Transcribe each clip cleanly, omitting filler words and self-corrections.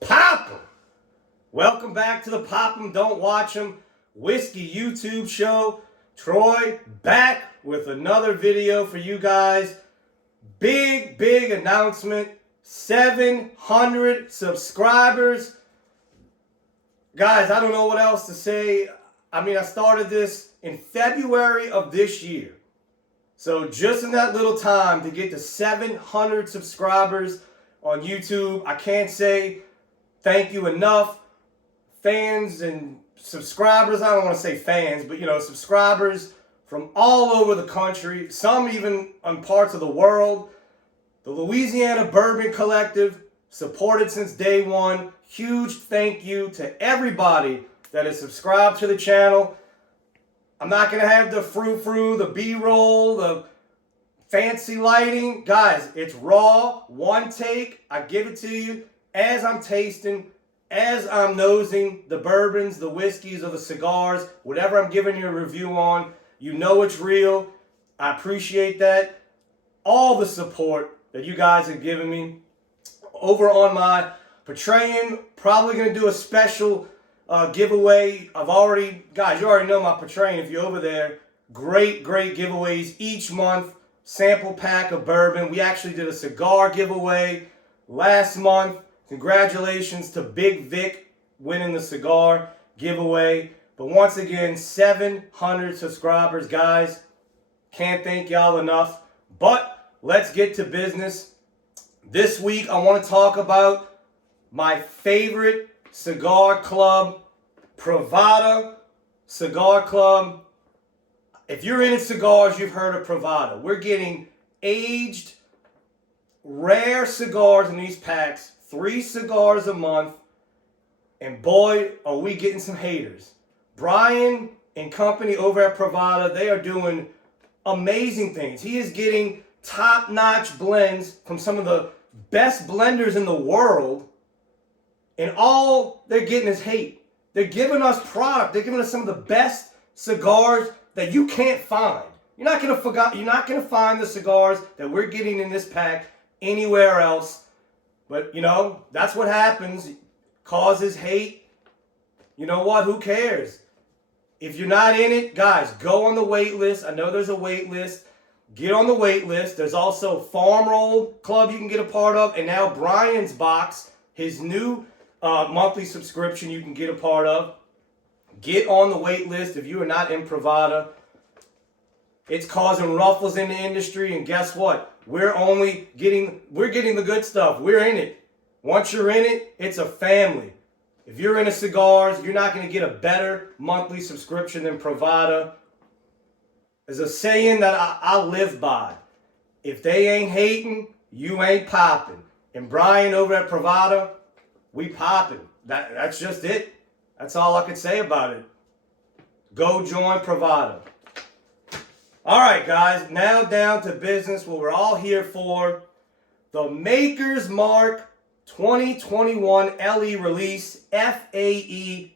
Pop 'em! Welcome back to the Pop 'em, Don't Watch 'em Whiskey YouTube show. Troy back with another video for you guys. Big announcement. 700 subscribers. Guys, I don't know what else to say. I started this in February of this year. So just in that little time to get to 700 subscribers on YouTube, I can't say thank you enough. Fans and subscribers, I don't want to say fans, but subscribers from all over the country, some even on parts of the world. The Louisiana Bourbon Collective, supported since day one. Huge thank you to everybody that is subscribed to the channel. I'm not going to have the frou-frou, the B-roll, the fancy lighting. Guys, it's raw, one take. I give it to you as I'm tasting, as I'm nosing the bourbons, the whiskeys, or the cigars, whatever I'm giving you a review on. You know it's real. I appreciate that. All the support that you guys have given me. Over on my Patron, probably going to do a special giveaway. Guys, you already know my Patron if you're over there. Great giveaways each month. Sample pack of bourbon. We actually did a cigar giveaway last month. Congratulations to Big Vic winning the cigar giveaway. But once again, 700 subscribers, guys. Can't thank y'all enough. But let's get to business. This week, I want to talk about my favorite cigar club, Provada Cigar Club. If you're into cigars, you've heard of Privada. We're getting aged, rare cigars in these packs. 3 cigars a month. And boy, are we getting some haters. Brian and company over at Privada, they are doing amazing things. He is getting top-notch blends from some of the best blenders in the world. And all they're getting is hate. They're giving us product. They're giving us some of the best cigars that you can't find. You're not gonna find the cigars that we're getting in this pack anywhere else. But that's what happens. Causes hate. You know what? Who cares? If you're not in it, guys, go on the wait list. I know there's a wait list. Get on the wait list. There's also Farm Roll Club you can get a part of, and now Brian's Box, his new monthly subscription you can get a part of. Get on the wait list if you are not in Privada. It's causing ruffles in the industry, and guess what? We're getting the good stuff. We're in it. Once you're in it, it's a family. If you're into cigars, you're not going to get a better monthly subscription than Privada. There's a saying that I live by. If they ain't hating, you ain't popping. And Brian over at Privada, we popping. That's just it. That's all I could say about it. Go join Privada. All right, guys, now down to business, what we're all here for. The Maker's Mark 2021 LE release, FAE-02.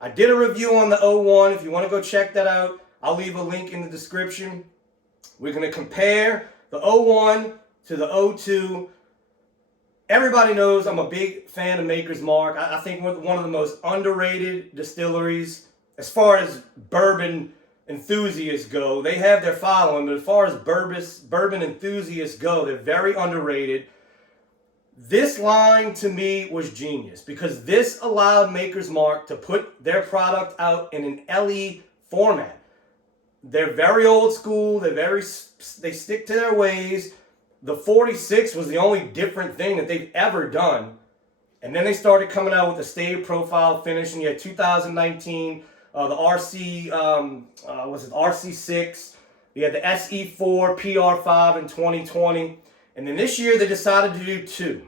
I did a review on the 01. If you want to go check that out, I'll leave a link in the description. We're going to compare the 01 to the 02. Everybody knows I'm a big fan of Maker's Mark. I think we're one of the most underrated distilleries as far as bourbon enthusiasts go. They have their following, but as far as bourbon enthusiasts go, they're very underrated. This line to me was genius because this allowed Maker's Mark to put their product out in an LE format. They're very old school. They stick to their ways. The 46 was the only different thing that they've ever done. And then they started coming out with the stave profile finish, and you had 2019, the RC, RC6. You had the SE4, PR5 in 2020. And then this year they decided to do 2.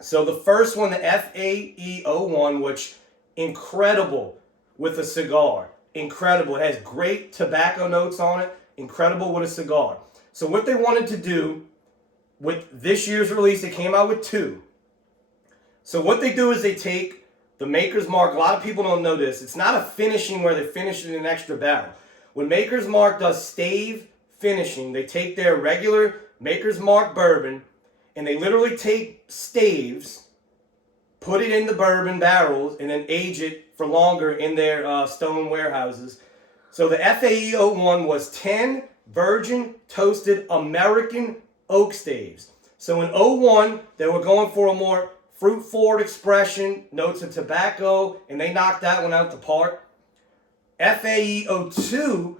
So the first one, the FAE-01, which incredible with a cigar. Incredible. It has great tobacco notes on it. Incredible with a cigar. So what they wanted to do with this year's release, they came out with 2. So what they do is they take the Maker's Mark. A lot of people don't know this. It's not a finishing where they finish it in an extra barrel. When Maker's Mark does stave finishing, they take their regular Maker's Mark bourbon and they literally take staves put it in the bourbon barrels, and then age it for longer in their stone warehouses. So the FAE-01 was 10 virgin toasted American oak staves. So in 01, they were going for a more fruit-forward expression, notes of tobacco, and they knocked that one out the park. FAE-02,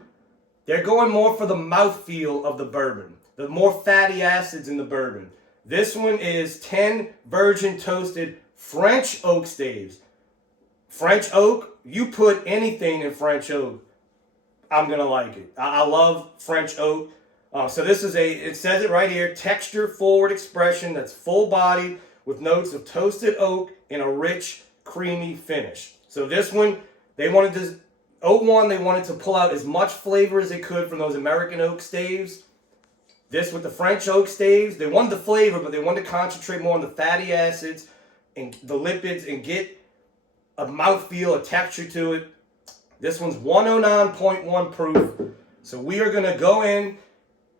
they're going more for the mouthfeel of the bourbon, the more fatty acids in the bourbon. This one is 10 virgin toasted French oak staves. French oak, you put anything in French oak, I'm going to like it. I love French oak. So this is it says it right here, texture forward expression that's full bodied with notes of toasted oak and a rich, creamy finish. So this one, they wanted to, 01, they wanted to pull out as much flavor as they could from those American oak staves. This with the French oak staves, they wanted the flavor, but they wanted to concentrate more on the fatty acids and the lipids and get a mouthfeel, a texture to it. This one's 109.1 proof. So we are going to go in,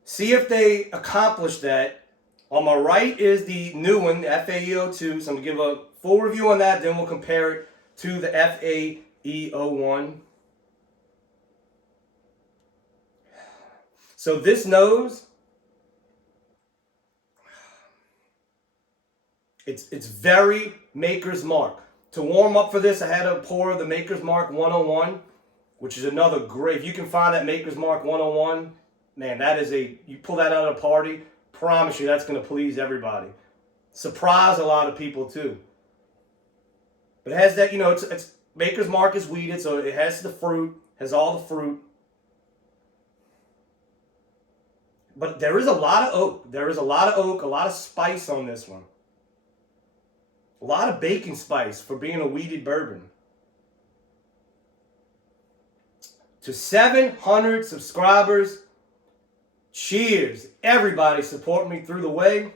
see if they accomplish that. On my right is the new one, the FAE-02. So I'm going to give a full review on that. Then we'll compare it to the FAE-01. So this nose, it's very Maker's Mark. To warm up for this, I had to pour the Maker's Mark 101, which is another great. If you can find that Maker's Mark 101, man, that is you pull that out at a party, promise you that's going to please everybody. Surprise a lot of people too. But it has that, it's Maker's Mark is wheated, so it has the fruit, has all the fruit. But there is a lot of oak. There is a lot of oak, a lot of spice on this one. A lot of baking spice for being a wheated bourbon. To 700 subscribers, cheers. Everybody support me through the way.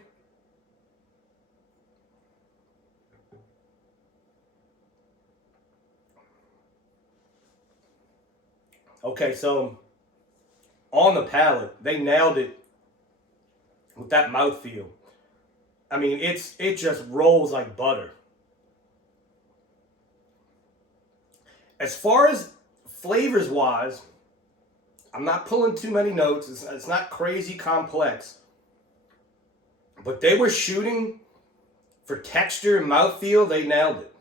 Okay, so on the palate, they nailed it with that mouthfeel. I mean, it just rolls like butter. As far as flavors wise, I'm not pulling too many notes. It's not crazy complex. But they were shooting for texture and mouthfeel. They nailed it.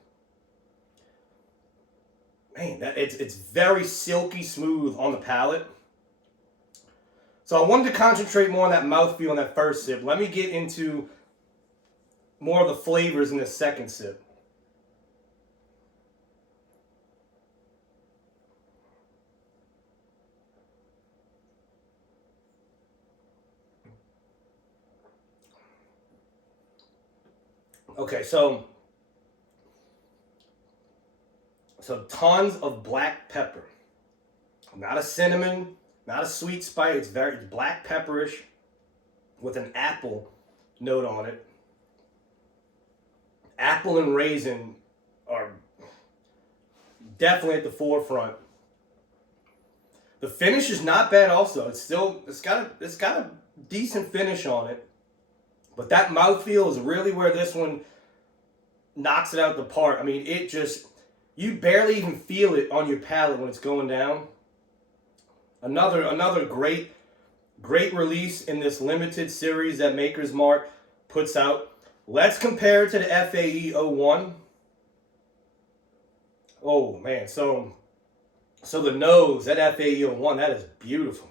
Man, it's very silky smooth on the palate. So I wanted to concentrate more on that mouthfeel in that first sip. Let me get into more of the flavors in the second sip. Okay, so tons of black pepper. Not a cinnamon, not a sweet spice. It's very black pepperish with an apple note on it. Apple and raisin are definitely at the forefront. The finish is not bad also. It's got a decent finish on it. But that mouthfeel is really where this one knocks it out the park. I mean, you barely even feel it on your palate when it's going down. Another great release in this limited series that Maker's Mark puts out. Let's compare it to the FAE-01. Oh man, so the nose, that FAE-01, that is beautiful.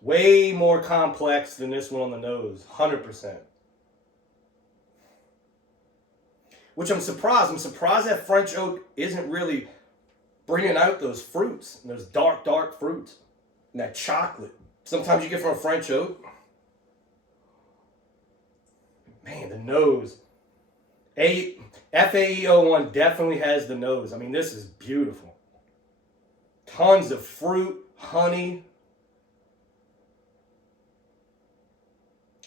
Way more complex than this one on the nose, 100%. Which I'm surprised. I'm surprised that French oak isn't really bringing out those fruits, those dark fruits, and that chocolate. Sometimes you get from a French oak. Man, the nose. FAE-01 definitely has the nose. I mean, this is beautiful. Tons of fruit, honey.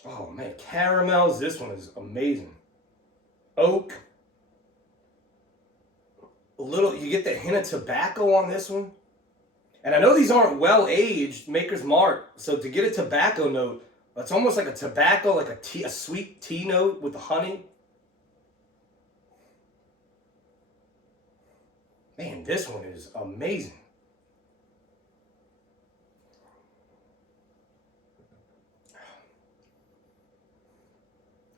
Oh man, caramels. This one is amazing. Oak. You get the hint of tobacco on this one. And I know these aren't well aged, Maker's Mark. So to get a tobacco note, it's almost like a tobacco, like a sweet tea note with the honey. Man, this one is amazing.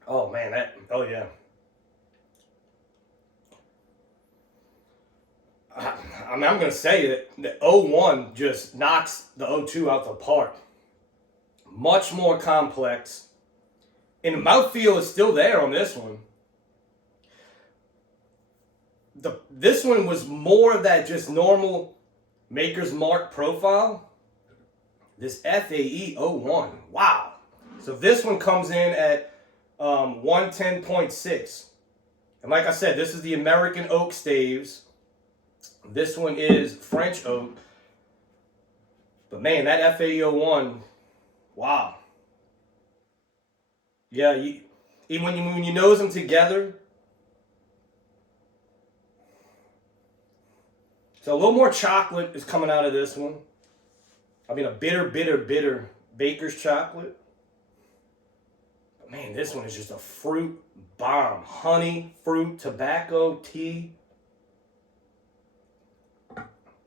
Oh man, oh yeah. I mean, I'm going to say that the 01 just knocks the 02 out the park. Much more complex. And the mouthfeel is still there on this one. This one was more of that just normal Maker's Mark profile. This FAE-01. Wow. So this one comes in at 110.6. And like I said, this is the American oak staves. This one is French oak. But man, that FAE-01, wow. Yeah, even when you nose them together. So a little more chocolate is coming out of this one. I mean, a bitter baker's chocolate. But man, this one is just a fruit bomb. Honey, fruit, tobacco, tea.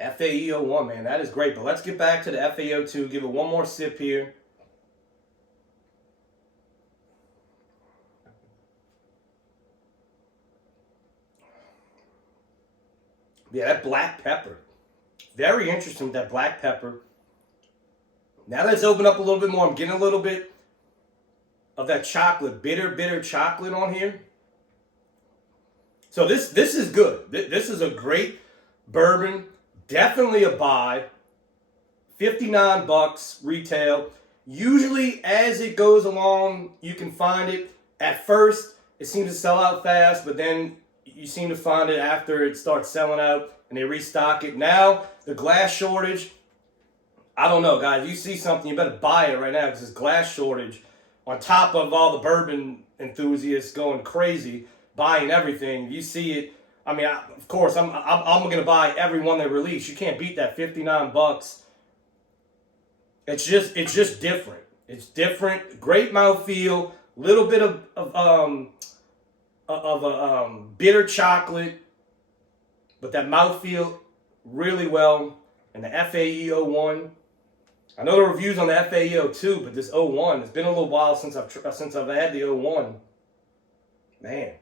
FAE-01, man, that is great. But let's get back to the FAE-02. Give it one more sip here. Yeah, that black pepper. Very interesting with that black pepper. Now let's open up a little bit more. I'm getting a little bit of that chocolate, bitter chocolate on here. So this is good. This is a great bourbon. Definitely a buy. $59 retail. Usually as it goes along, you can find it. At first, it seems to sell out fast, but then you seem to find it after it starts selling out and they restock it. Now, the glass shortage, I don't know, guys. If you see something, you better buy it right now because this glass shortage, on top of all the bourbon enthusiasts going crazy, buying everything, you see it. I mean, of course, I'm going to buy every one they release. You can't beat that $59. It's just different. It's different. Great mouthfeel. Little bit of bitter chocolate, but that mouthfeel really well. And the FAE-01. I know the reviews on the FAE-02, but this 01, it's been a little while since I've had the 01. Man.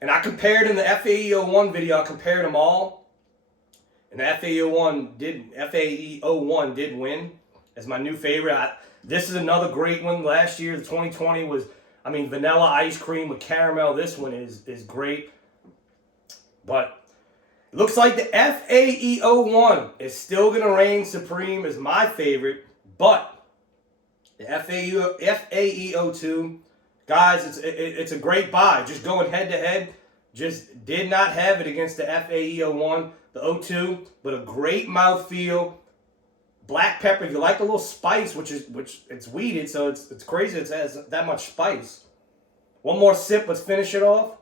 And I compared in the FAE-01 video, I compared them all. And the FAE-01 did win as my new favorite. This is another great one. Last year, the 2020 was, I mean, vanilla ice cream with caramel. This one is great. But it looks like the FAE-01 is still going to reign supreme as my favorite. But the FAE-02, guys, it's a great buy. Just going head to head. Just did not have it against the FAE-01, the 02, but a great mouthfeel. Black pepper, if you like a little spice, which it's weeded, so it's crazy it has that much spice. One more sip, let's finish it off.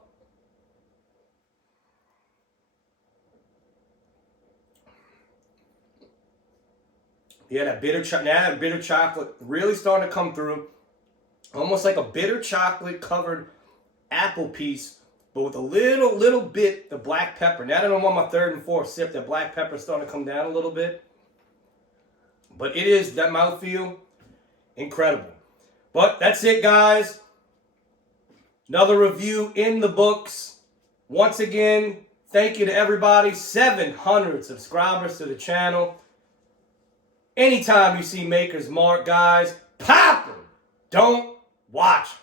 Yeah, that bitter chocolate really starting to come through. Almost like a bitter chocolate covered apple piece, but with a little bit of black pepper. Now that I'm on my third and fourth sip, that black pepper is starting to come down a little bit. But it is, that mouthfeel, incredible. But that's it, guys. Another review in the books. Once again, thank you to everybody. 700 subscribers to the channel. Anytime you see Maker's Mark, guys, pop 'em. Don't watch 'em.